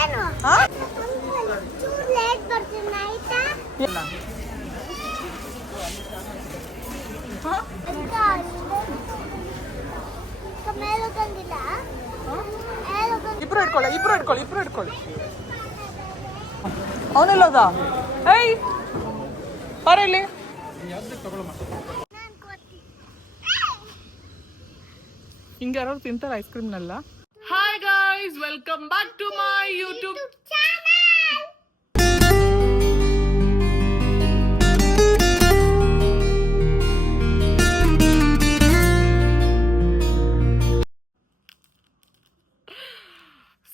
ಏನು ಇಬ್ರು ಇಟ್ಕೊಳ್ಳಿ ಅವನೆಲ್ಲೋದ ಏಯ್ ಬಾರ ಇಲ್ಲಿ ಹಿಂಗೆ ಯಾರು ತಿಂತಾರೆ ಐಸ್ ಕ್ರೀಮ್ನೆಲ್ಲ. Hi guys, welcome back to my YouTube channel.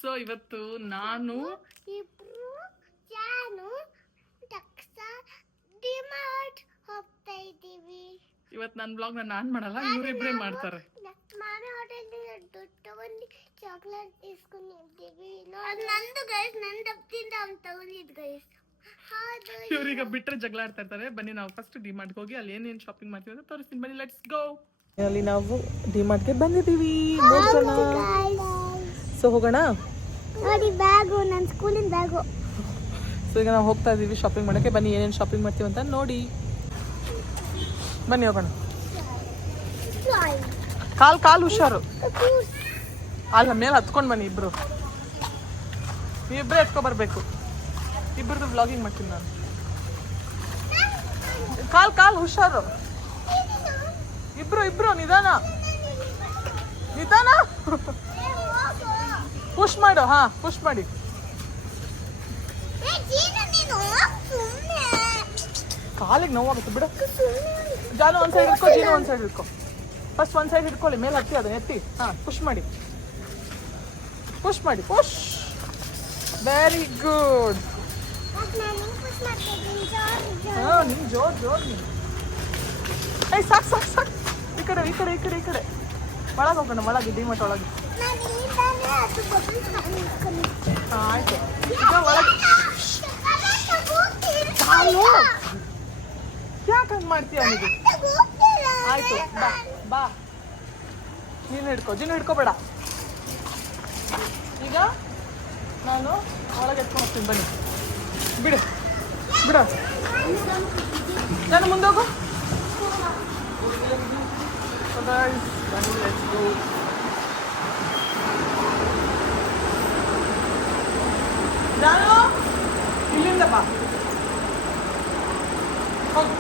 So ಇವತ್ತು ನಾನು ಇವತ್ತು ನನ್ನ ಬ್ಲಾಗ್ ನಾನು ಮಾಡಲ್ಲ, ಇವರಿಬ್ಬರೇ ಮಾಡ್ತಾರೆ. ಇವ್ರೀಗ ಬಿಟ್ರೆ ಜಗಳ ಆಡ್ತಾ ಇರ್ತಾರೆ. ಬನ್ನಿ ನಾವು ಫಸ್ಟ್ ಡಿಮಾರ್ಟ್ಗೆ ಹೋಗಿ ಅಲ್ಲಿ ಏನೇನು ಶಾಪಿಂಗ್ ಮಾಡ್ತೀವಿ ಅಂತ ತೋರಿಸ್ತೀನಿ. ಬನ್ನಿ, ಲೆಟ್ಸ್ ಗೋ. ಅಲ್ಲಿ ನಾವು ಡಿಮಾರ್ಟ್ಗೆ ಬಂದಿದ್ದೀವಿ 3 ಜನ. ಸೊ ಹೋಗೋಣ. ನೋಡಿ ಬ್ಯಾಗು, ನನ್ನ ಸ್ಕೂಲಿನ ಬ್ಯಾಗು. ಸೊ ಈಗ ನಾವು ಹೋಗ್ತಾ ಇದ್ದೀವಿ ಶಾಪಿಂಗ್ ಮಾಡೋಕ್ಕೆ. ಬನ್ನಿ ಏನೇನು ಶಾಪಿಂಗ್ ಮಾಡ್ತೀವಿ ಅಂತ ನೋಡಿ. ಬನ್ನಿ ಹೋಗೋಣ. ಕಾಲು ಹುಷಾರು. ಅಲ್ಲ, ಮೇಲೆ ಹತ್ಕೊಂಡು ಬನ್ನಿ ಇಬ್ರು. ನೀವಿಬ್ಬರೇ ಎತ್ಕೊ ಬರ್ಬೇಕು. ಇಬ್ಬರದು ವ್ಲಾಗಿಂಗ್ ಮಾಡ್ತೀನಿ ನಾನು. ಕಾಲು ಹುಷಾರು. ಇಬ್ರು ನಿಧಾನ. ಪುಷ್ ಮಾಡು. ಹಾ, ಪುಷ್ ಮಾಡಿ. ಕಾಲಿಗೆ ನೋವಾಗುತ್ತೆ ಬಿಡು. ಜಾನು ಒಂದು ಸೈಡ್ ಹಿಡ್ಕೊ, ಜೀನು ಒಂದು ಸೈಡ್ ಹಿಡ್ಕೊ. ಫಸ್ಟ್ ಒಂದು ಸೈಡ್ ಹಿಡ್ಕೊಳ್ಳಿ, ಮೇಲೆ ಹತ್ತಿ ಅದನ್ನ ಎತ್ತಿ. ಹಾಂ, ಪುಷ್ ಮಾಡಿ. Very good. ಹಾಂ, ನೀನು ಜೋರ್ ನೀನು. ಏಯ್ ಸಾಕು. ಈ ಕಡೆ ಒಳಗೆ ಹೋಗೋಣ. ಒಳಗೆ ಡಿಮಾರ್ಟ್ ಒಳಗೆ. ಹಾಂ, ಆಯ್ತು. ಈಗ ಒಳಗೆ ಯಾಕೆ ಹಂಗೆ ಮಾಡ್ತೀಯ ಅವನಿಗೆ? ಆಯ್ತು, ಬಾ. ನೀನು ಹಿಡ್ಕೋಬೇಡ. ಈಗ ನಾನು ಒಳಗೆ ಎತ್ಕೊಂಡು ಹೋಗ್ತೀನಿ. ಬನ್ನಿ, ಬಿಡು. ನಾನು ಮುಂದೋಗು. ನಾನು ಇಲ್ಲಿಂದ ಬಾ. ಹೋಗು.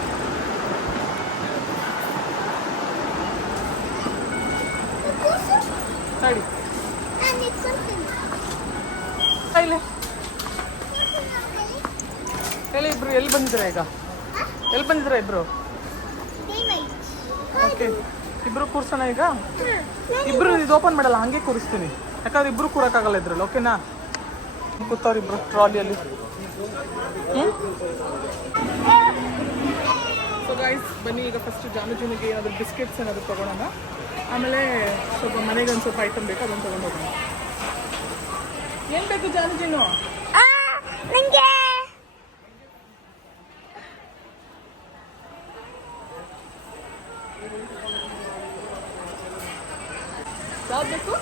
ಸರಿ, ಹೇಳಿ. ಇಬ್ರು ಎಲ್ಲಿ ಬಂದಿದ್ದೀರಾ ಈಗ? ಇಬ್ರು? ಓಕೆ, ಇಬ್ರು ಕೂರ್ಸೋಣ ಈಗ. ಇಬ್ರು ಇದು ಓಪನ್ ಮಾಡಲ್ಲ, ಹಂಗೆ ಕೂರಿಸ್ತೀನಿ. ಯಾಕಂದ್ರೆ ಇಬ್ರು ಕೂರಕ್ಕಾಗಲ್ಲ ಇದ್ರಲ್ಲಿ. ಓಕೆನಾ? ಕೂತವ್ರಿಬ್ರು ಟ್ರಾಲಿಯಲ್ಲಿ. ಸೊ ಗೈಸ್, ಬನ್ನಿ ಈಗ ಫಸ್ಟ್ ಜಾನುಜಿನಿಗೆ ಏನಾದರೂ ಬಿಸ್ಕೆಟ್ಸ್ ಏನಾದರೂ ತೊಗೊಳೋಣ. ಆಮೇಲೆ ಸ್ವಲ್ಪ ಮನೆಗೆ ಒಂದು ಸ್ವಲ್ಪ ಐಟಮ್ ಬೇಕು, ಅದನ್ನು ತೊಗೊಂಡು ಹೋಗೋಣ. ಏನು ಬೇಕು ಜಾನುಜಿನು? ನನಗೆ ಯಾವ್ದು ಬೇಕು?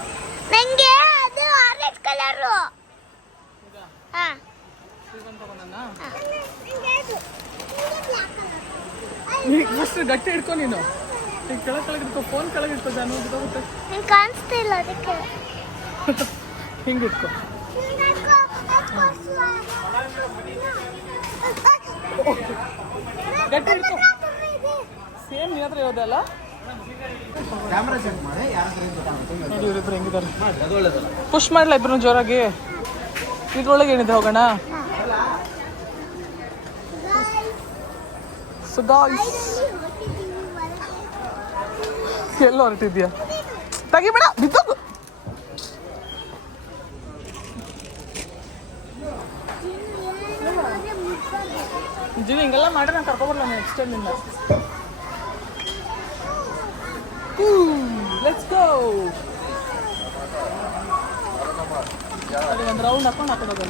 ನನಗೆ ಅದು ಆರೆಂಜ್ ಕಲರು. ಹಾಂ, ಇದನ್ನು ತೊಗೊಳೋಣ. ಈಗ ಫಸ್ಟ್ ಗಟ್ಟಿ ಹಿಡ್ಕೊ ನೀನು. ಈಗ ಕೆಳಗೆ ಇಟ್ಕೊ, ಫೋನ್ ಕೆಳಗೆ ಇಟ್ಕೊ. ಜಾನು ಗೊತ್ತಾಗುತ್ತೆ. ನಂಗೆ ಕಾಣಿಸ್ತಾ ಇಲ್ಲ ಅದಕ್ಕೆ. ಹಿಂಗೆ ಇಟ್ಕೊ. ಗಟ್ಟಿ ಹಿಡ್ಕೊ. ಸೇಮ್ ನಿನ್ನ ಹತ್ರ ಇರೋದಲ್ಲ. ನೋಡಿ ಇವರಿಬ್ರು ಹೆಂಗಿದ್ದಾರೆ. ಪುಷ್ ಮಾಡಲ ಇಬ್ರು ಜೋರಾಗಿ. ಇದ್ರೊಳಗೆ ಏನಿದೆ, ಹೋಗೋಣ. ಸೊ ಗಾಯ್ಸ್, ಎಲ್ಲ ಹೊರಟಿದ್ಯಾ? ತೆಗಿಬೇಡ, ಬಿದ್ದೋಗು. ಜಿನಿ ಹಿಂಗೆಲ್ಲ ಮಾಡಿ ನಾನು ಕರ್ಕೊಬರಲ್ಲ ನೆಕ್ಸ್ಟ್ ಟೈಮಿಂದ. Let's go. ಅಲ್ಲಿ ಒಂದು ರೌಂಡ್ ಹಾಕೊಂಡು ಹಾಕೋದು.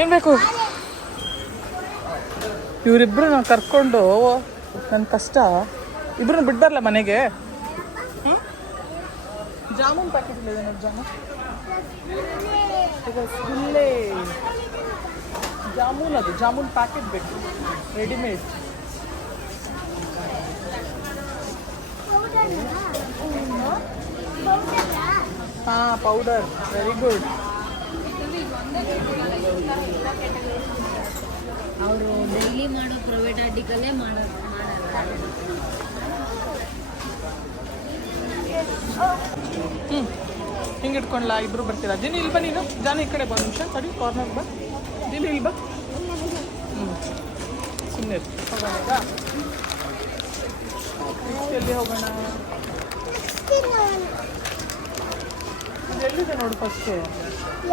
ಏನು ಬೇಕು? ಇವರಿಬ್ರು ನಾವು ಕರ್ಕೊಂಡು ನನ್ನ ಕಷ್ಟ. ಇಬ್ರನ್ನ ಬಿಡ್ಬಾರಲ್ಲ ಮನೆಗೆ. ಜಾಮೂನ್ ಪ್ಯಾಕೆಟ್ ಇದೆ ನೋಡಿ ಜಾಮೂನ್ ರಸಗುಲ್ಲೆ ಜಾಮೂನ್ ಅದು ಜಾಮೂನ್ ಪ್ಯಾಕೆಟ್ ಬೇಕು ರೆಡಿಮೇಡ್ ಹಾಂ ಪೌಡರ್ ವೆರಿ ಗುಡ್ ಅವರು ಡೈಲಿ ಮಾಡೋ ಪ್ರೈವೇಟ್ ಆರ್ಟಿಕಲ್ಲೇ ಮಾಡಲ್ಲ. ಹಿಂಗೆ ಇಟ್ಕೊಂಡ್ಲಾ ಇಬ್ರು ಬರ್ತೀರಾ ಜಿನಿ ಇಲ್ಲಿ ಬಾ ನೀನು ಜಾನ ಈ ಕಡೆ ಬಾ ನಿಮಿಷ ತಡಿ ಕಾರ್ನರ್ ಬಾ ಜಿನಿ ಇಲ್ಲಿ ಬಾ ಸುಮ್ಮನೆ ಹೋಗೋಣ ಎಲ್ಲಿ ಹೋಗೋಣ ಎಲ್ಲಿದೆ ನೋಡು ಫಸ್ಟು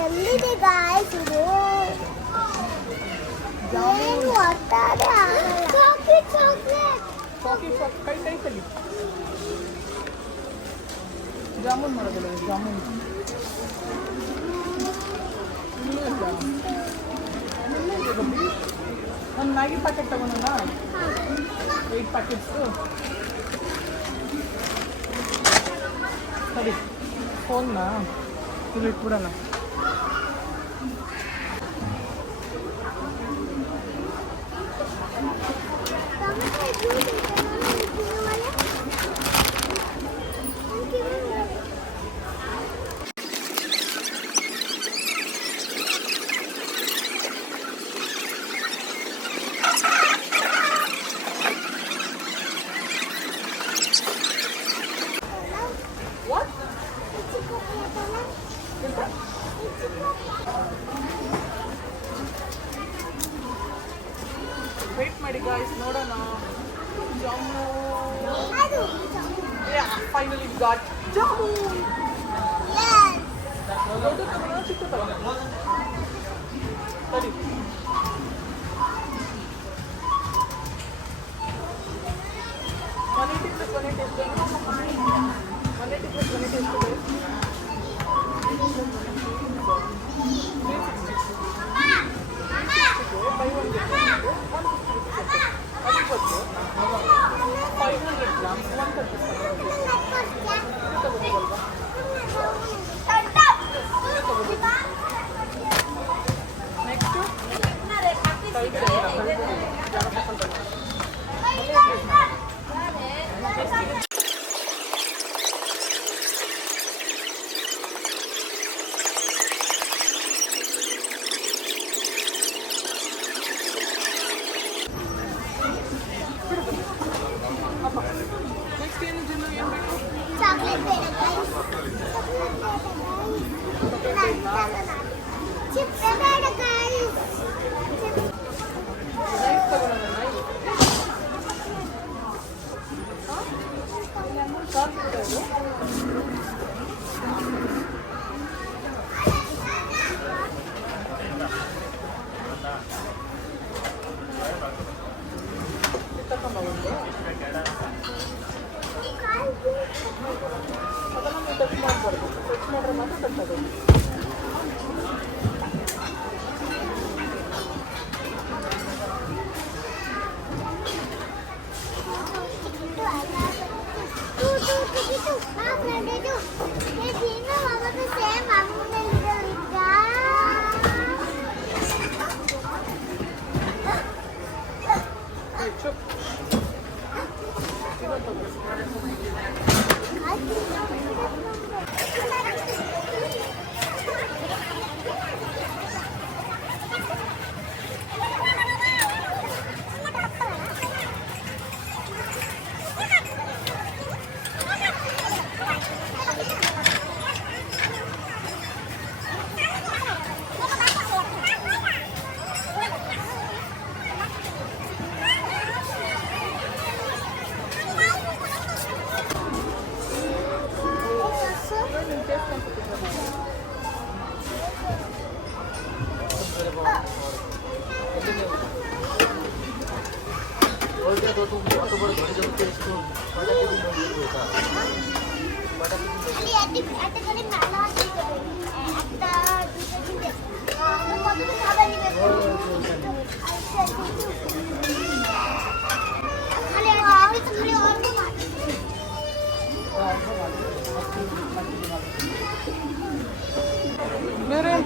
ಎಲ್ಲಿದೆ ಗಾಯ್ಸ್ ಇದು ಏನು ಒಟ್ಟಾರೆ ಚಾಕ್ಲೇಟ್ ಚಾಕ್ಲೇಟ್ ಕೈ ತೆಗಿ ಜಾಮೂನ್ ಮಾಡೋದಿಲ್ಲ ಜಾಮೂನ್ ಒಂದು ಮ್ಯಾಗಿ ಪ್ಯಾಕೆಟ್ ತಗೊಂಡ 8 ಪ್ಯಾಕೆಟ್ಸು ಸರಿ ಫೋನ್ನ ಇಲ್ಲಿ ಇಟ್ಬಿಡೋಣ ವೇಟ್ ಮಾಡಿ ಗಾಯ್ಸ್ ನೋಡೋಣ ಫೈನಲಿ ಗಾಟ್ ಜಾಮೂನ್ ದೊಡ್ಡ ತಗೋಣ ಚಿಕ್ಕ ತಗೋಣ ಸರಿ ಚಾಕ್ಲೇಟ್ ಬೇಡ ಚಿಪ್ಸ್ ಬೇಡ ಗಾಯ್ಸ್ ಟಚ್ ಮಾಡಬಾರ್ದು ಟಚ್ ಮಾಡಿದ್ರೆ ಮಾತ್ರ ಟಚ್ ಆಗೋದು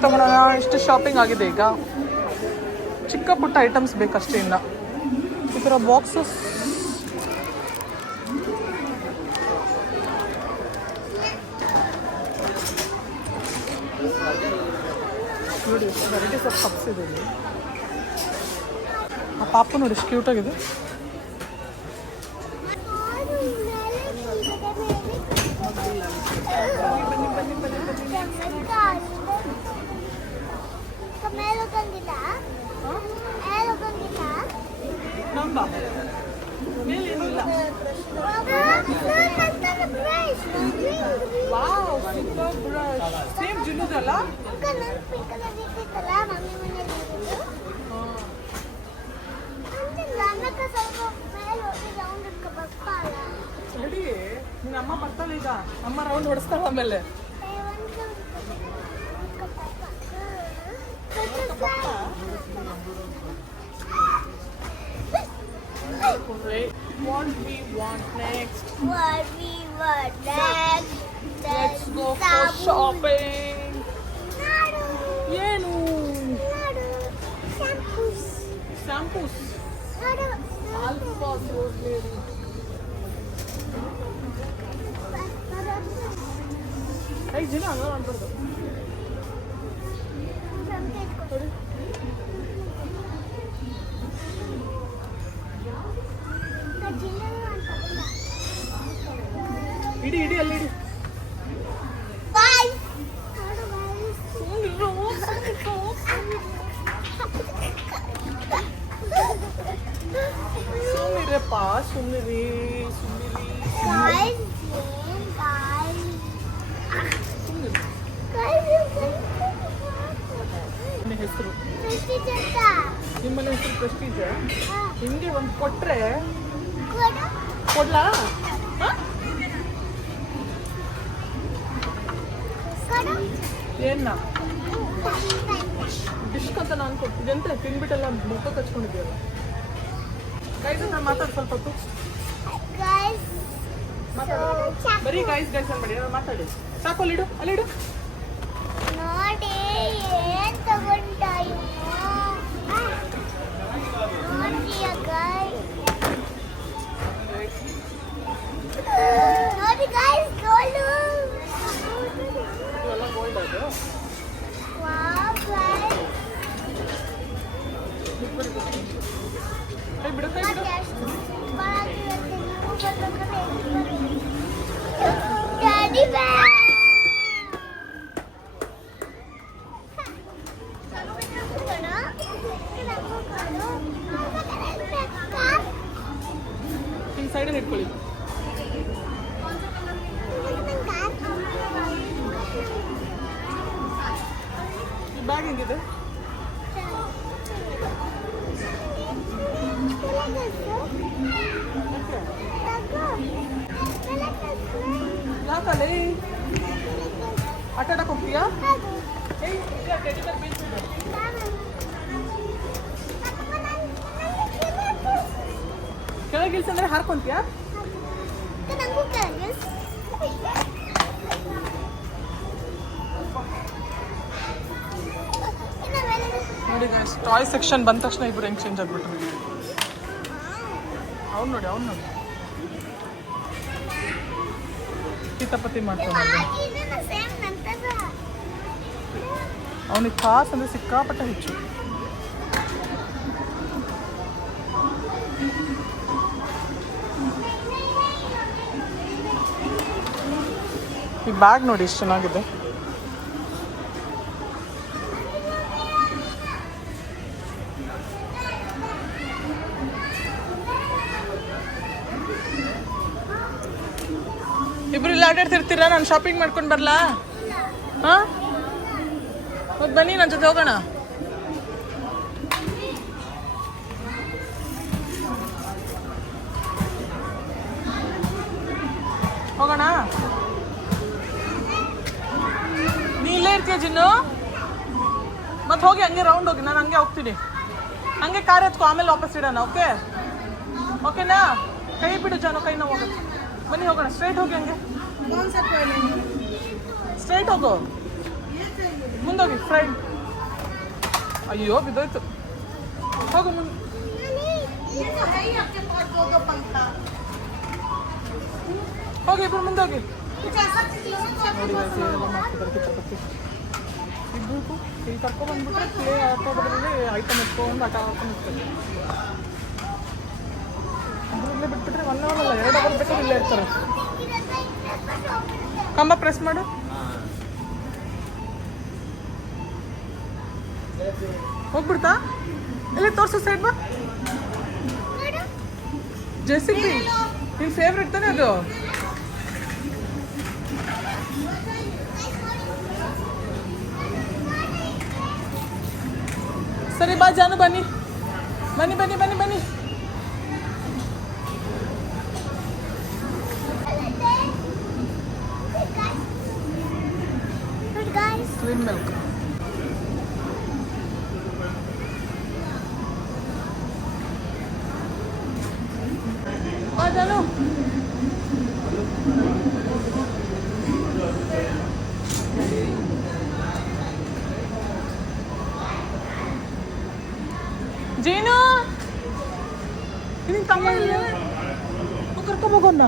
ತಗೊಳ್ಳೋಣ. ಇಷ್ಟು ಶಾಪಿಂಗ್ ಆಗಿದೆ ಈಗ. ಚಿಕ್ಕ ಪುಟ್ಟ ಐಟಮ್ಸ್ ಬೇಕಷ್ಟೇ ಇನ್ನು. ಈ ಥರ ಬಾಕ್ಸಸ್ ನೋಡಿ, ವೆರೈಟೀಸ್ ಆಫ್ ಕಪ್ಸ್ ಇದೆ ಇಲ್ಲಿ. ಆ ಪಾಪು ನೋಡಿ ಎಷ್ಟು ಕ್ಯೂಟಾಗಿದೆ. ಮೇಲೇನಿಲ್ಲ. Wow, super brush. ಸೇಮ್ ಜಿನ್ನುದಲ್ಲ? ಸರಿ, ನಿನ್ನ ಅಮ್ಮ ಬರ್ತಾಳೆ ಈಗ. ಅಮ್ಮ ರೌಂಡ್ ಹೊಡಿಸ್ತಾಳ ಆಮೇಲೆ. What we want next? Let's go for shopping. ಏನು? Shampoos. Alpha Rosemary. ಐದು ಜನ ಹಂಗ ಮಾಡ್ಬಾರ್ದು. ಇಡಿ ಇಡಿ ಅಲ್ಲಿ ಇಡಿ. ಸುಮ್ಮಿರಪ್ಪ, ಸುಮ್ಮಿರಿ ಸುಮ್ಮಿರಿ. ನಿಮ್ಮ ಹೆಸರು, ನಿಮ್ಮನೆ ಹೆಸರು ಪ್ರೆಸ್ಟೀಜ್. ನಿಮಗೆ ಒಂದು ಕೊಟ್ರೆ ಕೊಡ್ಲಾ? ಏನ ಡಿಶ್ಕ್ ಅಂತ ನಾನು ಕೊಡ್ತಿದ್ದೆ ಅಂತ ತಿನ್ಬಿಟ್ಟೆಲ್ಲ ಮುಖ ಕಚ್ಕೊಂಡಿದ್ದೀಯಲ್ಲ. ಗೈಸ್ ನಾನು ಮಾತಾಡಿ ಸ್ವಲ್ಪ ಹೊತ್ತು. ಬರೀ ಗೈಸ್ ಗೈಸ್ ಅನ್ಬೇಡಿ, ನಾನು ಮಾತಾಡಿ ಸಾಕು. ಅಲ್ಲಿಡು ಅಲ್ಲಿಡು. ನೋಡಿ ಏನ್ ತಗೊಂಡ ನೋಡಿ ಗೈಸ್, ಗೋಲ್ಡು. ಇವೆಲ್ಲ ಗೋಲ್ಡ್ ಅದು. ವಾವ್ ಗೈಸ್, ಕೈ ಬಿಡು ಕೈ ಬಿಡು. Daddy bag. ಈ ಸೈಡಲ್ಲಿ ಇಟ್ಕೊಳ್ಳಿ. ಈ ಬ್ಯಾಗ್ ಹೆಂಗಿದೆ? ಯಾಕಲ್ಲಿ ಆಟ ಆಡಕ್ಕೆ ಹೋಗ್ತೀಯಾ? ಕೆಳಗೆ ಇಳಿಸಂದ್ರೆ ಹಾರ್ಕೊಂತೀಯಾ? ನೋಡಿ ಟಾಯ್ ಸೆಕ್ಷನ್ ಬಂದ ತಕ್ಷಣ ಇಬ್ಬರು ಹೆಂಗೆ ಚೇಂಜ್ ಆಗ್ಬಿಟ್ರು. ಅವ್ನು ನೋಡಿ ಅವ್ನು ನೋಡಿ ಕಿತಾಪತಿ ಮಾಡ್ತಾನೆ. ಅವನಿಗೆ ಕಾಸು ಅಂದರೆ ಸಿಕ್ಕಾಪಟ್ಟೆ ಹೆಚ್ಚು. ಈ ಬ್ಯಾಗ್ ನೋಡಿ ಎಷ್ಟು ಚೆನ್ನಾಗಿದೆ. ಇಬ್ರು ಇಲ್ಲಿ ಆಟಾಡ್ತಿರ್ತೀರಾ? ನಾನು ಶಾಪಿಂಗ್ ಮಾಡ್ಕೊಂಡು ಬರಲಾ? ಹಾಂ, ಮತ್ತೆ ಬನ್ನಿ ನನ್ನ ಜೊತೆ ಹೋಗೋಣ. ಹೋಗೋಣ. ನೀ ಇಲ್ಲೇ ಇರ್ತೀಯ ಜಿನ್ನು? ಮತ್ತೆ ಹೋಗಿ ಹಂಗೆ ರೌಂಡ್ ಹೋಗಿ, ನಾನು ಹಂಗೆ ಹೋಗ್ತೀನಿ. ಹಂಗೆ ಕಾರ್ ಎತ್ಕೊ, ಆಮೇಲೆ ವಾಪಸ್ ಇಡೋಣ. ಓಕೆ ಓಕೆನಾ? ಕೈ ಬಿಡು ಜಾನು, ಕೈ ನೋವು ಹೋಗುತ್ತೆ. ಬನ್ನಿ ಹೋಗೋಣ. ಸ್ಟ್ರೈಟ್ ಹೋಗಿ, ಹಂಗೆ ಸ್ಟ್ರೈಟ್ ಹೋಗು. ಮುಂದೋಗಿ ಫ್ರೆಂಡ್. ಅಯ್ಯೋ ಬಿದ್ದೋಯ್ತು. ಹೋಗು ಮುಂದೆ. ಹೋಗಿ ಇಬ್ರು ಮುಂದೋಗಿ. ನೋಡಿ guys, ಏನೆಲ್ಲ ಮಾಡ್ತಿದ್ದಾರೆ ಕಿತಾಪತಿ. ಇಬ್ರು ಇಲ್ಲಿ ಕರ್ಕೊಂಡ್ಬಂದ್ಬಿಟ್ರೆ ಪ್ಲೇ ಆಟೋದ್ರಲ್ಲಿ ಐಟಮ್ ಇಟ್ಕೊಂಡು ಆಟ ಆಡ್ಕೊಂಡು ಇರ್ತಾರೆ. ಇಲ್ಲೇ ಬಿಟ್ಬಿಟ್ರೆ 1 ಅವರ್ ಅಲ್ಲ 2 ಅವರ್ ಬೇಕಾದ್ರೆ ಇಲ್ಲೇ ಇರ್ತಾರೆ. ಕಂಬ ಪ್ರೆಸ್ ಮಾಡು. ಹೋಗ್ಬಿಡ್ತಾ? ಇಲ್ಲಿ ತೋರ್ಸು ಸೈಡ್ ಬಾ. ಜೆಸಿಬಿ ನಿನ್ ಫೇವ್ರೆಟ್ ತಾನೇ ಅದು? ಸರಿ ಬಾ ಜಾನು, ಬನ್ನಿ ಬನ್ನಿ ಬನ್ನಿ ಬನ್ನಿ ಬನ್ನಿ. Slim milk. ಬಾ ಜಾನು. ಜೀನು ನಿನ್ ತಮ್ಮ ಇಲ್ಲ, ಕರ್ಕೊಂಬೋಗೋಣ.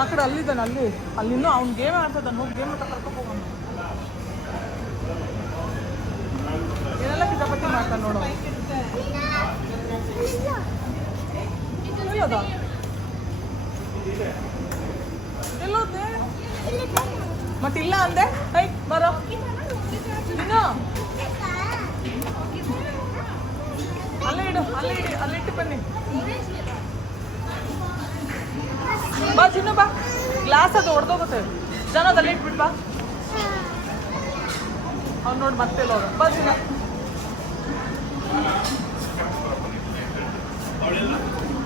ಆ ಕಡೆ ಅಲ್ಲಿದ್ದಾನೆ, ಅಲ್ಲಿನ್ನೂ ಅವ್ನು ಗೇಮ್ ಆಡ್ತಿದ್ದಾನೆ. ಹೋಗಿ ಗೇಮ್ ಅಂತ ಕರ್ಕೊಂಬೋಗೋಣ. ಏನೆಲ್ಲ ಕಿತಾಪತಿ ಮಾಡ್ತಾನೆ ನೋಡು. ಎಲ್ಲೋದ ಎಲ್ಲೋದೆ ಮತ್ತಿಲ್ಲ ಅಂದೆ. ಹೈ ಬರೋ ನೀನು ಅಲ್ಲೇ ಇಡು, ಅಲ್ಲಿಟ್ಟು ಬನ್ನಿ. ಬಾ ಚಿನ್ನು ಬಾ. ಗ್ಲಾಸ್ ಅದು ಹೊಡೆದೋಗುತ್ತೆ. ಜನ ಅದಲ್ಲಿ ಇಟ್ಬಿಟ್ಟು ಬಾ. ಅವ್ನು ನೋಡಿ ಮತ್ತೆ ಹೋಗ. ಬಾ ಚಿನ್ನ.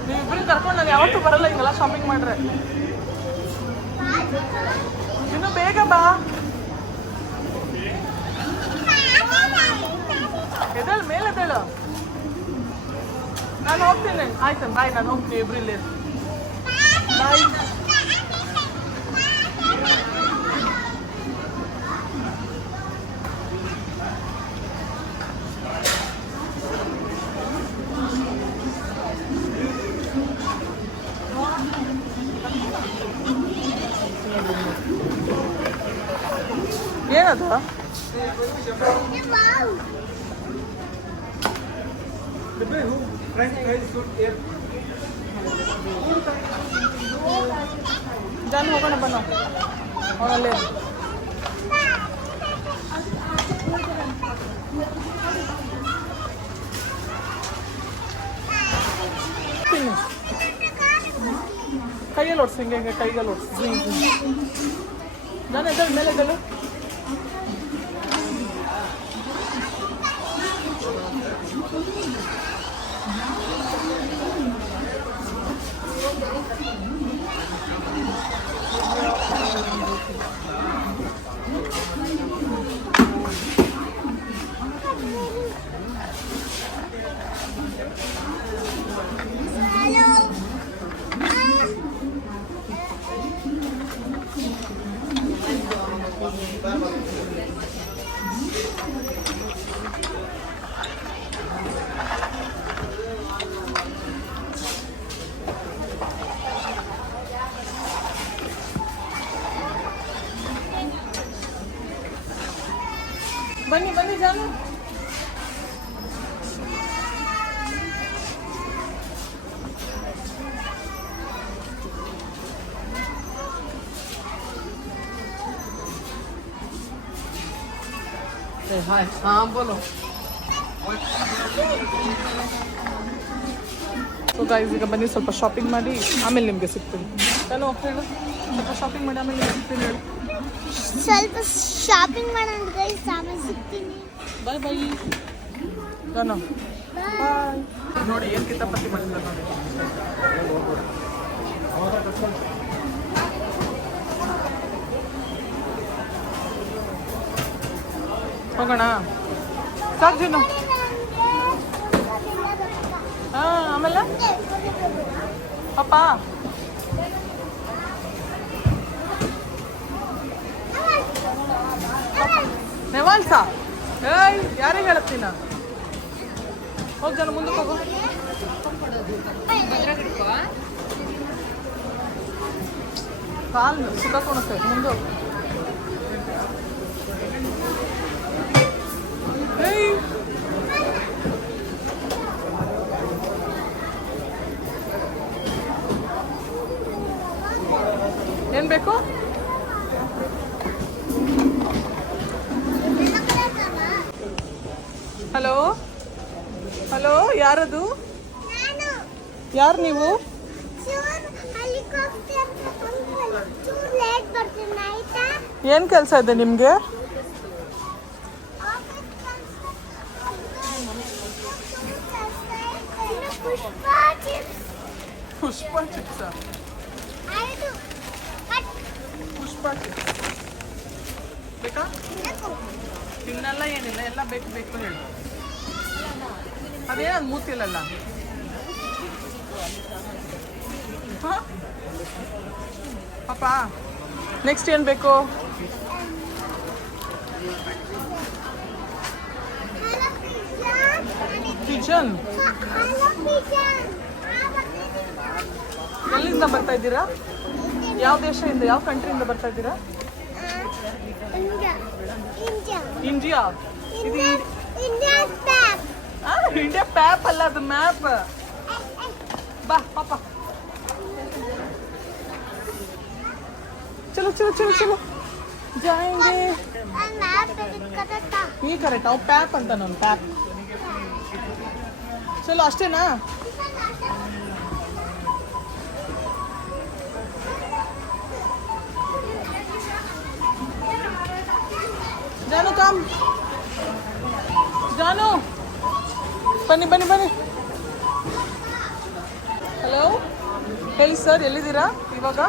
ನೀವಿಬ್ರು ಕರ್ಕೊಂಡು ನಾನು ಯಾವತ್ತೂ ಬರಲ್ಲ ಹಿಂಗೆಲ್ಲ ಶಾಪಿಂಗ್ ಮಾಡ್ರೆ. ಇನ್ನು ಬೇಗ ಬಾ. ಎದ್ದೇಳು, ಮೇಲೆ ಎದ್ದೇಳು. ನಾನು ಹೋಗ್ತೀನಿ. ಆಯ್ತು ಬಾಯ್, ನಾನು ಹೋಗ್ತೀನಿ. ಇಬ್ರು ಇಲ್ಲೇ ಬಾಯ್. ಏನದು? ಜಾನು ಹೋಗೋಣ ಬನ್ನೋ. ಅವನಲ್ಲೇ ಕೈಯಲ್ಲಿ ಓಡಿಸಿ, ಹಿಂಗೆ ಕೈಯಲ್ಲಿ ಓಡಿಸಿ. ನಾನು ಎದ್ದೇಳು, ಮೇಲೆ ಎದ್ದೇಳು. ಬನ್ನಿ ಬನ್ನಿ ಜಾನು. ಹಾಯ್. ಹಾಂ ಬೋಲೋ. ಸೊ ಗೈಸ್, ಈಗ ಬನ್ನಿ ಸ್ವಲ್ಪ ಶಾಪಿಂಗ್ ಮಾಡಿ ಆಮೇಲೆ ನಿಮಗೆ ಸಿಗ್ತೀನಿ. ನಾನು ಹೇಳು, ಸ್ವಲ್ಪ ಶಾಪಿಂಗ್ ಮಾಡಿ ಆಮೇಲೆ ನಿಮ್ಗೆ ಸಿಗ್ತೀನಿ ಹೇಳಿ. ಸ್ವಲ್ಪ ಶಾಪಿಂಗ್ ಮಾಡೋಣ ಗೈಸ್, ಆಮೇಲೆ ಸಿಗ್ತೀನಿ. ಬಾಯ್ ಬಾಯ್. ನಾನು ಬಾಯ್. ನೋಡಿ ಏನು ಕಿತಾಪತಿ ಮಾಡಿಲ್ಲ ನೋಡಿ. ಹೋಗೋಣ ಸಾಕು ಜೀನು. ಹಾಂ ಆಮೇಲೆ ಪಾಪ ನೆವಾಲ್ಸ ಏಯ್ ಯಾರಿಗೆ ಹೇಳತ್ತೀನ ಹೋಗಿ ಜನ ಮುಂದಕ್ಕೆ ಹೋಗು ಕಾಲ್ ಸಿಕ್ಕಾಕೊಳುತ್ತೆ ಮುಂದೆ ಹೋಗು. ಏಯ್ ಏನ್ ಬೇಕು ಹಲೋ ಹಲೋ ಯಾರದು ಯಾರು ನೀವು ಏನ್ ಕೆಲಸ ಇದೆ ನಿಮ್ಗೆ ಪುಷ್ಪ ಚಿಪ್ಸ ಪುಷ್ಪ ಚಿಪ್ಸ್ ಬೇಕಾ ತಿನ್ನಲ್ಲ ಏನಿಲ್ಲ ಎಲ್ಲ ಬೇಕು ಬೇಕು ಹೇಳಿ ಅದೇನದು ಮೂತಿಲ್ಲಲ್ಲ ಹಾಂ ಪಾಪ ನೆಕ್ಸ್ಟ್ ಏನು ಬೇಕು ಪಿಜನ್ ಎಲ್ಲಿಂದ ಬರ್ತಾ ಇದ್ದೀರಾ ಯಾವ ದೇಶದಿಂದ ಯಾವ ಕಂಟ್ರಿಯಿಂದ ಬರ್ತಾ ಇದ್ದೀರಾ ಇಂಡಿಯಾ ಇದು ಇಂಡಿಯಾ ಪ್ಯಾಪ್ ಅಲ್ಲ ಅದು ಮ್ಯಾಪ್ ಬಾ ಪಾಪ चलो चलो चलो चलो जाएंगे ये करेक्ट ಅವು ಪ್ಯಾಪ್ ಅಂತ ನಾನು ಪ್ಯಾಪ್ ಚಲೋ ಅಷ್ಟೇನಾ ಜಾನು ಕಾಮ್ ಜಾನು ಬನ್ನಿ ಬನ್ನಿ ಬನ್ನಿ ಹಲೋ ಹೇಳಿ ಸರ್ ಎಲ್ಲಿದ್ದೀರಾ ಇವಾಗ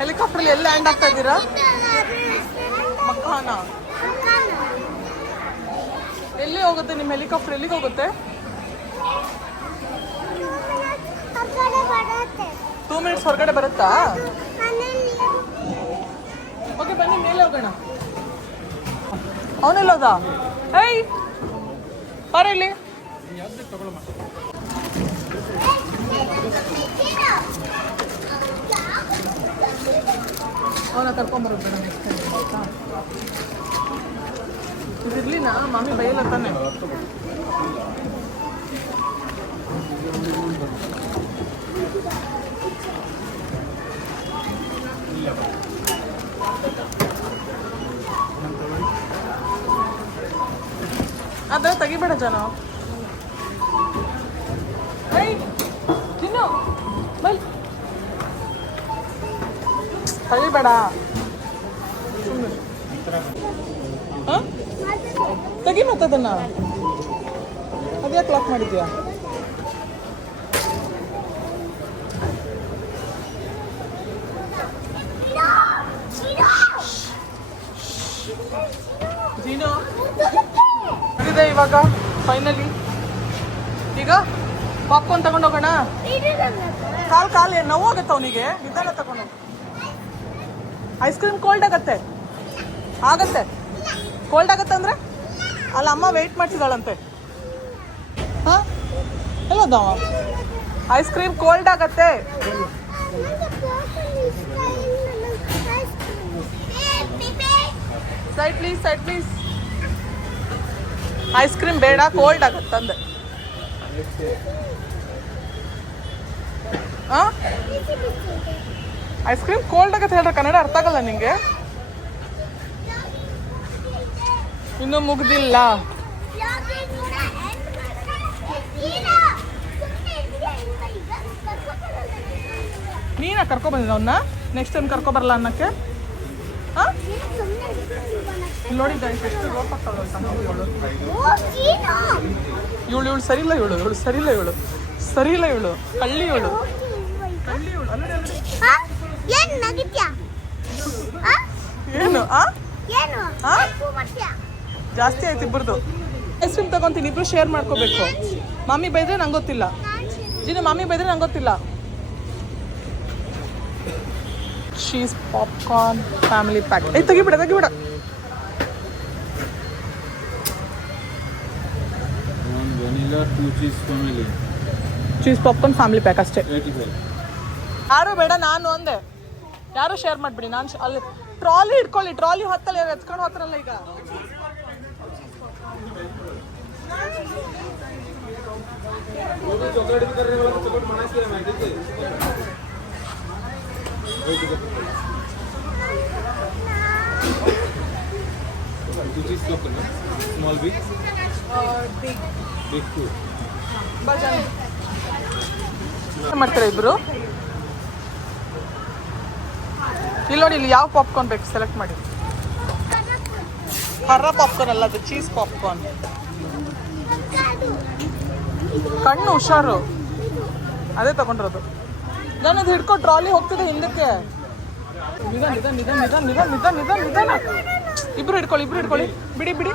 ಹೆಲಿಕಾಪ್ಟರ್ ಎಲ್ಲಿ ಲ್ಯಾಂಡ್ ಆಗ್ತಾ ಇದ್ದೀರಾ ಮಕ್ಕಾನ ಎಲ್ಲಿ ಹೋಗುತ್ತೆ ನಿಮ್ಮ ಹೆಲಿಕಾಪ್ಟರ್ ಎಲ್ಲಿಗೆ ಹೋಗುತ್ತೆ 2 ಮಿನಿಟ್ಸ್ ಹೊರಗಡೆ ಬರುತ್ತಾ ಓಕೆ ಬನ್ನಿ ಮೇಲೆ ಹೋಗೋಣ ಅವನೆಲ್ಲೋದ ಏಯ್ ಬಾರ ಇಲ್ಲಿ ಅವನ ಕರ್ಕೊಂಬರೋದು ಇದಿರ್ಲಿನ ಮಾಮಿ ಬೈಯಲ್ಲ ತಾನೆ ಅದ ತೆಗಿಬೇಡ ಜನ ತಿನ್ನು ಬೈ ತೆಗಿಬೇಡ ತೆಗಿ ಮತ್ತದನ್ನ ಅದ್ಯಾಕೆ ಲಾಕ್ ಮಾಡಿದ್ಯಾ ಜೀನು ಇದೆ ಇವಾಗ ಫೈನಲಿ ಈಗ ಪಾಪ್ಕಾರ್ನ್ ತಗೊಂಡು ಹೋಗೋಣ ಕಾಲು ನೋವಾಗತ್ತೆ ಅವನಿಗೆ ನಿಧಾನ ತಗೊಂಡು ಐಸ್ ಕ್ರೀಮ್ ಕೋಲ್ಡ್ ಆಗತ್ತೆ ಕೋಲ್ಡ್ ಆಗತ್ತೆ ಅಂದ್ರೆ ಅಲ್ಲ ಅಮ್ಮ ವೆಯ್ಟ್ ಮಾಡ್ತಿದ್ದಾಳಂತೆ ಹಾ ಎಲ್ಲದಾವ ಐಸ್ ಕ್ರೀಮ್ ಕೋಲ್ಡ್ ಆಗತ್ತೆ ಸೈಡ್ ಪ್ಲೀಸ್ ಐಸ್ ಕ್ರೀಮ್ ಬೇಡ ಕೋಲ್ಡ್ ಆಗತ್ತಂದೆ ಐಸ್ ಕ್ರೀಮ್ ಕೋಲ್ಡ್ ಆಗತ್ತೆ ಹೇಳ್ರೆ ಕನ್ನಡ ಅರ್ಥ ಆಗಲ್ಲ ನಿಂಗೆ ಇನ್ನೂ ಮುಗ್ದಿಲ್ಲ ನೀನ ಕರ್ಕೊಬಂದಿದ್ದ ಅವನ್ನ ನೆಕ್ಸ್ಟ್ ಟೈಮ್ ಕರ್ಕೊಬರಲ್ಲ ಅನ್ನಕ್ಕೆ ನೋಡಿ ಎಷ್ಟು ರೋಪ್ ಇವಳು ಸರಿಯಿಲ್ಲ ಇವಳು ಕಳ್ಳಿ ಇವಳು ಏನು ಜಾಸ್ತಿ ಆಯ್ತು ಇಬ್ಬರದು ಐಸ್ ಕ್ರೀಮ್ ತಗೊಂತೀನಿ ಇಬ್ರು ಶೇರ್ ಮಾಡ್ಕೋಬೇಕು ಮಾಮಿ ಬೈದ್ರೆ ನಂಗೆ ಗೊತ್ತಿಲ್ಲ ಮಾಮಿ ಬೈದ್ರೆ ನಂಗೆ ಗೊತ್ತಿಲ್ಲ ಚೀಸ್ ಪಾಪ್ಕಾರ್ನ್ ಫ್ಯಾಮಿಲಿ ಪ್ಯಾಕ್. ತೆಗಿಬಿಡ ತೆಗಿಬಿಡ. vanilla 2 cheese family cheese popcorn family pack ಅಷ್ಟೇ. 85. ಯಾರು ಬೇಡ, ನಾನು ಅಂದೆ. ಯಾರು ಶೇರ್ ಮಾಡಿಬಿಡಿ. ನಾನು ಅಲ್ಲಿ ಟ್ರಾಲಿ ಇಟ್ಕೊಳ್ಳಿ. ಟ್ರಾಲಿ ಹೊತ್ತಲ್ಲ, ಎತ್ಕೊಂಡು ಹೋಗ್ತಾರಲ್ಲ ಈಗ. Small big big 2. ಮಾಡ್ತಾರೆ ಇಬ್ರು. ಇಲ್ಲಿ ನೋಡಿ, ಇಲ್ಲಿ ಯಾವ ಪಾಪ್ಕಾರ್ನ್ ಬೇಕು ಸೆಲೆಕ್ಟ್ ಮಾಡಿ. ಖರ ಪಾಪ್ಕಾರ್ನ್ ಅಲ್ಲ, ಅದು ಚೀಸ್ ಪಾಪ್ಕಾರ್ನ್. ಕಣ್ಣು ಹುಷಾರು, ಅದೇ ತಗೊಂಡಿರೋದು. ನಾನು ಅದು ಹಿಡ್ಕೊ, ಟ್ರಾಲಿ ಹೋಗ್ತಿದೆ ಹಿಂದಕ್ಕೆ. ನಿಧಾನ ನಿಧಾನ ನಿಧಾನ ನಿಧಾನ ನಿಧಾನ ನಿಧಾನ ನಿಧಾನ. ಇಬ್ರು ಹಿಡ್ಕೊಳ್ಳಿ. ಬಿಡಿ ಬಿಡಿ.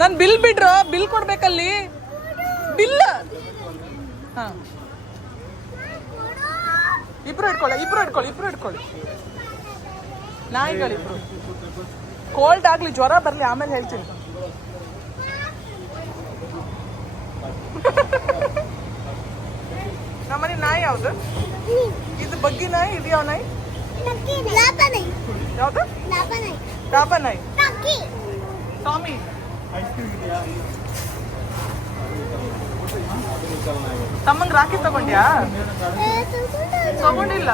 ನಾನು ಬಿಲ್ ಬಿಡ್ರೋ, ಬಿಲ್ ಕೊಡ್ಬೇಕಲ್ಲಿ. ಬಿಲ್. ಹಾಂ, ಇಬ್ರು ಹಿಡ್ಕೊಳ್ಳಿ. ನಾಯಿಗಳಿಬ್ರು. ಕೋಲ್ಡ್ ಆಗಲಿ, ಜ್ವರ ಬರಲಿ, ಆಮೇಲೆ ಹೇಳ್ತೀನಿ. ನಮ್ಮನೆ ನಾಯಿ ಯಾವುದು? ಇದು ಬಗ್ಗಿ ನಾಯಿ, ಇದು ಯಾವ ನಾಯಿ? ಯಾವುದು? ಡಾಬಾ ನಾಯಿ. ಟಾಮಿ. ತಮ್ಮಂಗ್ ರಾಖಿ ತಗೊಂಡ್ಯಾ? ತಗೊಂಡಿಲ್ಲ.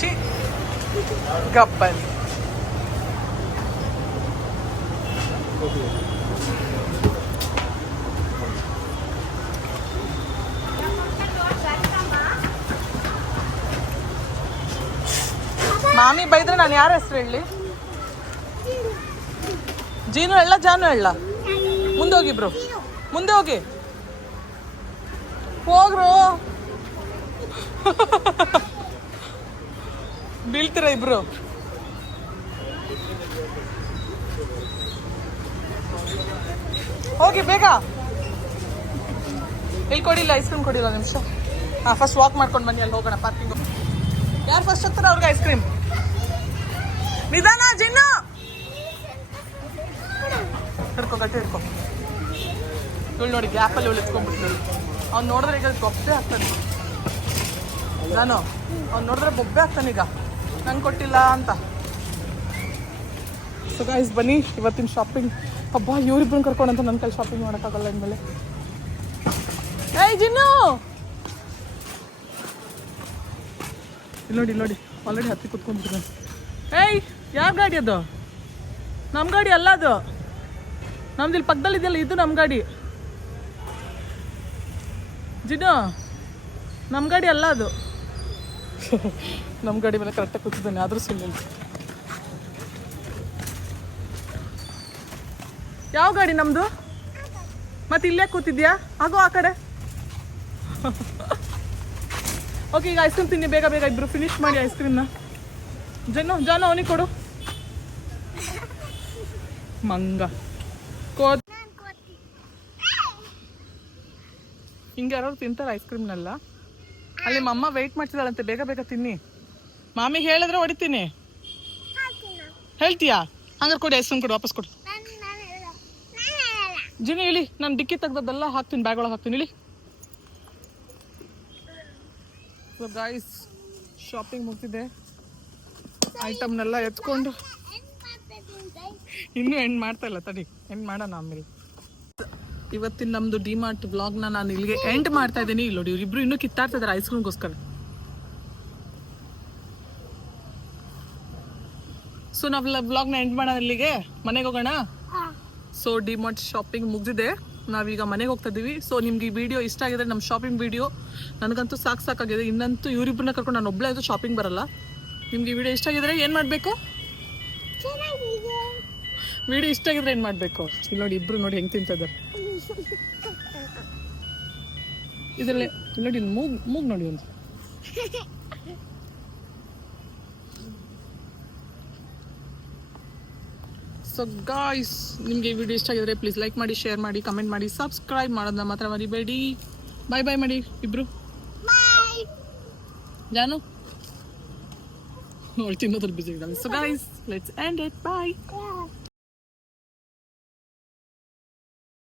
ಛೀ, ಗಪ್ಪನ್. ಮಾಮಿ ಬೈದ್ರೆ ನಾನು ಯಾರ ಹೆಸರು ಹೇಳಿ? ಜೀನು ಹೇಳ, ಜಾನು ಹೇಳ? ಮುಂದೆ ಹೋಗಿ ಬ್ರೋ, ಮುಂದೆ ಹೋಗಿ. ಹೋಗ್ರು. ಬೀಳ್ತೀರ ಇಬ್ರು. ಹೋಗಿ ಬೇಗ. ಇಲ್ಲಿ ಕೊಡಿಲ್ಲ, ಐಸ್ ಕ್ರೀಮ್ ಕೊಡಿಲ್ಲ. ನಿಮಿಷ. ಹಾಂ, ಫಸ್ಟ್ ವಾಕ್ ಮಾಡ್ಕೊಂಡು ಬನ್ನಿ, ಅಲ್ಲಿ ಹೋಗೋಣ ಪಾರ್ಕಿಂಗ್. ಯಾರು ಫಸ್ಟ್ ಹತ್ತಾರ ಅವ್ರಿಗೆ ಐಸ್ ಕ್ರೀಮ್. ನಿಧಾನ ಜಿನ್ನು. ಹಿಡ್ಕೊ, ಗಟ್ಟಿ ಹಿಡ್ಕೊ. ಇವಳು ನೋಡಿ, ಗ್ಯಾಪಲ್ಲಿ ಇವಳು ಎತ್ಕೊಂಡ್ಬಿಟ್ಟು. ಅವ್ನು ನೋಡಿದ್ರೆ ಈಗ ಬೊಬ್ಬೆ ಆಗ್ತಾನೆ. ನಾನು ಅವ್ನು ನೋಡಿದ್ರೆ ಬೊಬ್ಬೆ ಆಗ್ತಾನೆ ಈಗ, ನಂಗೆ ಕೊಟ್ಟಿಲ್ಲ ಅಂತ. ಸೊ ಗೈಸ್, ಬನ್ನಿ ಇವತ್ತಿನ ಶಾಪಿಂಗ್. ಹಬ್ಬ, ಇವರಿಬ್ಬರನ್ನ ಕರ್ಕೊಂಡಂತ ನನ್ನ ಕೈಲಿ ಶಾಪಿಂಗ್ ಮಾಡೋಕ್ಕಾಗಲ್ಲ ಇನ್ಮೇಲೆ. ಏಯ್ ಜಿನ್ನು, ಇಲ್ಲಿ ನೋಡಿ, ಆಲ್ರೆಡಿ ಹತ್ತಿ ಕುತ್ಕೊಂಡ್ಬಿಟ್ಟಿದ್ದಾನೆ. ಏಯ್, ಯಾವ ಗಾಡಿ ಅದು? ನಮ್ಮ ಗಾಡಿ ಅಲ್ಲ ಅದು. ನಮ್ದು ಇಲ್ಲಿ ಪಕ್ಕದಲ್ಲಿ ಇದೆಯಲ್ಲ, ಇದು ನಮ್ಮ ಗಾಡಿ. ಜಿನ್ನು, ನಮ್ಮ ಗಾಡಿ ಅಲ್ಲ ಅದು. ನಮ್ಮ ಗಾಡಿ ಮೇಲೆ ಕರೆಕ್ಟಾಗಿ ಕೂತಿದ್ದಾನೆ, ಆದರೂ ಸುಮ್ಮನೆ. ಯಾವ ಗಾಡಿ ನಮ್ಮದು? ಮತ್ತೆ ಇಲ್ಲೇ ಕೂತಿದ್ಯಾ? ಆಗೋ ಆ ಕಡೆ. ಓಕೆ, ಈಗ ಐಸ್ ಕ್ರೀಮ್ ತಿನ್ನಿ ಬೇಗ ಬೇಗ. ಇಬ್ರು ಫಿನಿಶ್ ಮಾಡಿ ಐಸ್ ಕ್ರೀಮ್ನ. ಜಾನು ಅವನಿಗೆ ಕೊಡು. ಮಂಗ ಕೋತ್. ಹಿಂಗೆ ಯಾರು ತಿಂತಾರೆ ಐಸ್ ಕ್ರೀಮ್ನೆಲ್ಲ? ಅಲ್ಲಿ ಮಮ್ಮ ವೆಯ್ಟ್ ಮಾಡ್ತಿದ್ದಾಳಂತೆ, ಬೇಗ ಬೇಗ ತಿನ್ನಿ. ಮಾಮಿಗೆ ಹೇಳಿದ್ರೆ ಹೊಡಿತೀನಿ. ಹೇಳ್ತೀಯಾ? ಹಂಗಾರೆ ಕೊಡಿ, ಐಸ್ ಕ್ರೀಮ್ ಕೊಡು, ವಾಪಸ್ ಕೊಡು. ಜಿನಿ ಇಳಿ, ನಾನು ಡಿಕ್ಕಿ ತೆಗ್ದದ್ದೆಲ್ಲ ಹಾಕ್ತೀನಿ, ಬ್ಯಾಗ್ ಒಳಗೆ ಹಾಕ್ತೀನಿ, ಇಳಿ. ಸೊ ಗೈಸ್, ಶಾಪಿಂಗ್ ಮುಗ್ದಿದೆ. ಐಟಮ್ನೆಲ್ಲ ಎತ್ಕೊಂಡು ಇನ್ನೂ ಎಂಡ್ ಮಾಡ್ತಾ ಇಲ್ಲ, ತಡಿ, ಎಂಡ್ ಮಾಡೋಣ ಆಮೇಲೆ. ಇವತ್ತಿನ ನಮ್ಮದು ಡಿಮಾರ್ಟ್ ವ್ಲಾಗ್ನ ನಾನು ಇಲ್ಲಿಗೆ ಎಂಡ್ ಮಾಡ್ತಾ ಇದ್ದೀನಿ. ಇಲ್ಲಿ ನೋಡಿ, ಇವರಿಬ್ರು ಇನ್ನೂ ಕಿತ್ತಾಡ್ತಾ ಇದ್ದಾರೆ ಐಸ್ ಕ್ರೀಮ್ಗೋಸ್ಕರ. ಸೊ ನಾವು ವ್ಲಾಗ್ನ ಎಂಡ್ ಮಾಡೋಣ ಇಲ್ಲಿಗೆ, ಮನೆಗೆ ಹೋಗೋಣ. ಸೊ ಡಿಮಾರ್ಟ್ ಶಾಪಿಂಗ್ ಮುಗಿದಿದೆ, ನಾವೀಗ ಮನೆಗೆ ಹೋಗ್ತಾ ಇದ್ದೀವಿ. ಸೊ ನಿಮ್ಗೆ ಈ ವಿಡಿಯೋ ಇಷ್ಟ ಆಗಿದ್ರೆ, ನಮ್ಮ ಶಾಪಿಂಗ್ ವಿಡಿಯೋ ನನಗಂತೂ ಸಾಕಾಗಿದೆ. ಇನ್ನಂತೂ ಇವರಿಬ್ಬರನ್ನ ಕರ್ಕೊಂಡು ನಾನು ಒಬ್ಬಳೇ ಆದರೂ ಶಾಪಿಂಗ್ ಬರಲ್ಲ. ನಿಮ್ಗೆ ಈ ವಿಡಿಯೋ ಇಷ್ಟ ಆಗಿದ್ರೆ ಏನು ಮಾಡಬೇಕು? ವಿಡಿಯೋ ಇಷ್ಟ ಆಗಿದ್ರೆ ಏನು ಮಾಡಬೇಕು? ಇಲ್ಲಿ ನೋಡಿ, ಇಬ್ರು ನೋಡಿ ಹೆಂಗೆ ತಿಂತಾ ಇದ್ದಾರೆ. ಇದರಲ್ಲೇ ನೋಡಿ, ಮೂಗ್ ನೋಡಿ ಒಂದು. ಸೊ ಗಾಯ್ಸ್ ನಿಮಗೆ ಈ ವಿಡಿಯೋ ಇಷ್ಟ ಆಗಿದ್ರೆ ಪ್ಲೀಸ್ ಲೈಕ್ ಮಾಡಿ, ಶೇರ್ ಮಾಡಿ, ಕಮೆಂಟ್ ಮಾಡಿ, ಸಬ್ಸ್ಕ್ರೈಬ್ ಮಾಡೋದನ್ನ ಮಾತ್ರ ಮರಿಬೇಡಿ. ಬಾಯ್ ಬಾಯ್ ಮಾಡಿ ಇಬ್ರು. ಬಾಯ್. ಜಾನು ಅವಳು ತಿನ್ನೋದ್ರಲ್ಲಿ ಬಿಸಿ ಇದ್ದಾಳೆ. So guys let's end it. Bye.